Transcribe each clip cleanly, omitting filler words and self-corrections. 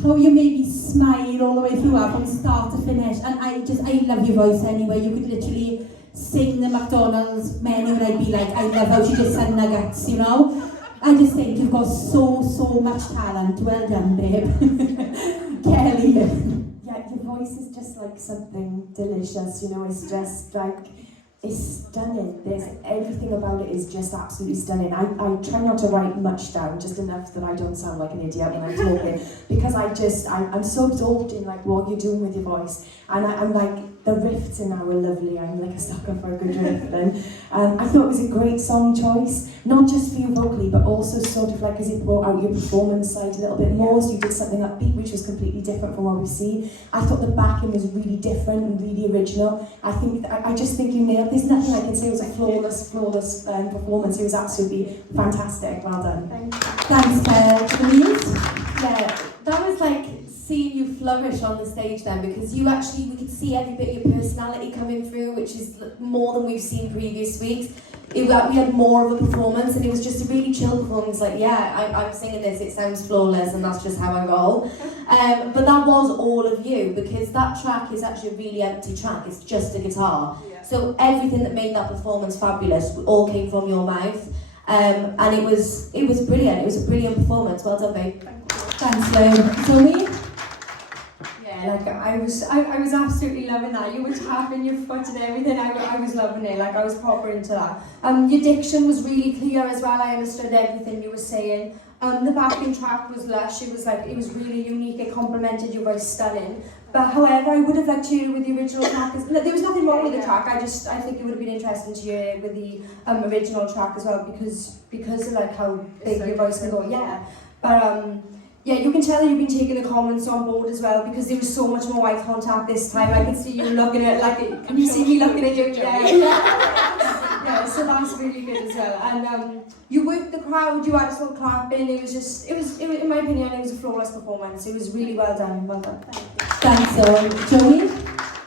Chloe, you made me smile all the way through from start to finish, and I love your voice anyway. You could literally sing the McDonald's menu and I'd be like, I love how she just sang nuggets, you know? I just think you've got so much talent. Well done, babe. Kelly. Yeah, your voice is just like something delicious, you know, it's just like, it's stunning. There's everything about it is just absolutely stunning. I try not to write much down, just enough that I don't sound like an idiot when I'm talking, because I'm so absorbed in like what you're doing with your voice, and I'm like, the riffs in now are lovely. I'm like a sucker for a good riff, and I thought it was a great song choice, not just for you vocally, but also sort of like as it brought out your performance side a little bit more. So you did something upbeat, which was completely different from what we see. I thought the backing was really different and really original. I just think you nailed. There's nothing I can say. It was a flawless performance. It was absolutely fantastic. Well done. Thanks, Louise. Yeah, that was like seeing you flourish on the stage then, because we could see every bit of your personality coming through, which is more than we've seen previous weeks. we had more of a performance, and it was just a really chill performance. Like, yeah, I'm singing this, it sounds flawless, and that's just how I roll. But that was all of you, because that track is actually a really empty track. It's just a guitar. Yeah. So everything that made that performance fabulous all came from your mouth, and it was brilliant. It was a brilliant performance. Well done, babe. Thanks, Lou. Zoe? Yeah, like I was absolutely loving that. You were tapping your foot and everything. I was loving it. Like I was proper into that. Your diction was really clear as well. I understood everything you were saying. The backing track was lush. It was really unique. It complemented your voice stunning. But however, I would have liked to hear with the original track. There was nothing wrong with the track. I think it would have been interesting to hear with the original track as well, because of like how big your voice can go. Yeah, but yeah, you can tell that you've been taking the comments on board as well, because there was so much more eye contact this time. I can see you looking at, like, can you see me looking at you? Yeah, so that's really good as well. And you worked the crowd, you had us all clapping. It was, in my opinion, it was a flawless performance. It was really well done. Well done. Thanks, Zoe. Joey?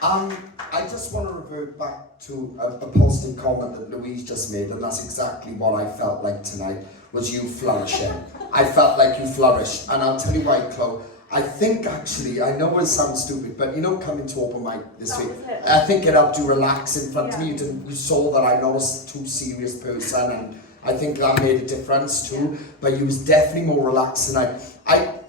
I just want to revert back to a positive comment that Louise just made, and that's exactly what I felt like tonight, was you flourishing. I felt like you flourished, and I'll tell you why, Chloe. I think actually, I know it sounds stupid, but you know, coming to open mic this week, I think it helped you relax in front of me. You saw that I'm not a too serious person, and I think that made a difference too. But you was definitely more relaxed tonight. I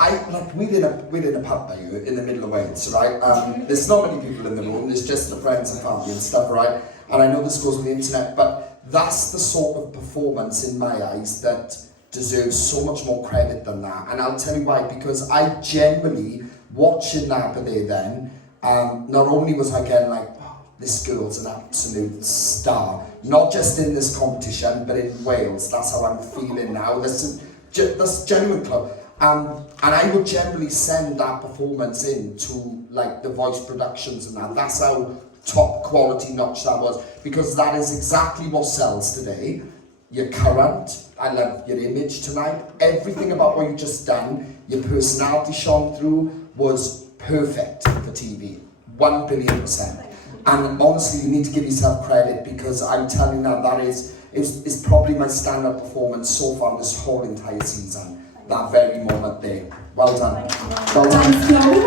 like we're in a pub by you in the middle of Wales, right? There's not many people in the room. There's just the friends and family and stuff, right? And I know this goes on the internet, but that's the sort of performance in my eyes that deserves so much more credit than that. And I'll tell you why, because I genuinely, watching that there then, not only was I getting like, wow, this girl's an absolute star, not just in this competition, but in Wales. That's how I'm feeling now. That's genuine, club. And I would generally send that performance in to like the voice productions and that. That's how top quality notch that was, because that is exactly what sells today. Your current, I love your image tonight, everything about what you just done, your personality shone through was perfect for TV, 1,000,000,000%. And honestly, you need to give yourself credit, because I'm telling you that is probably my stand-up performance so far this whole entire season, that very moment there. Well done. Well done. Thanks, Chloe.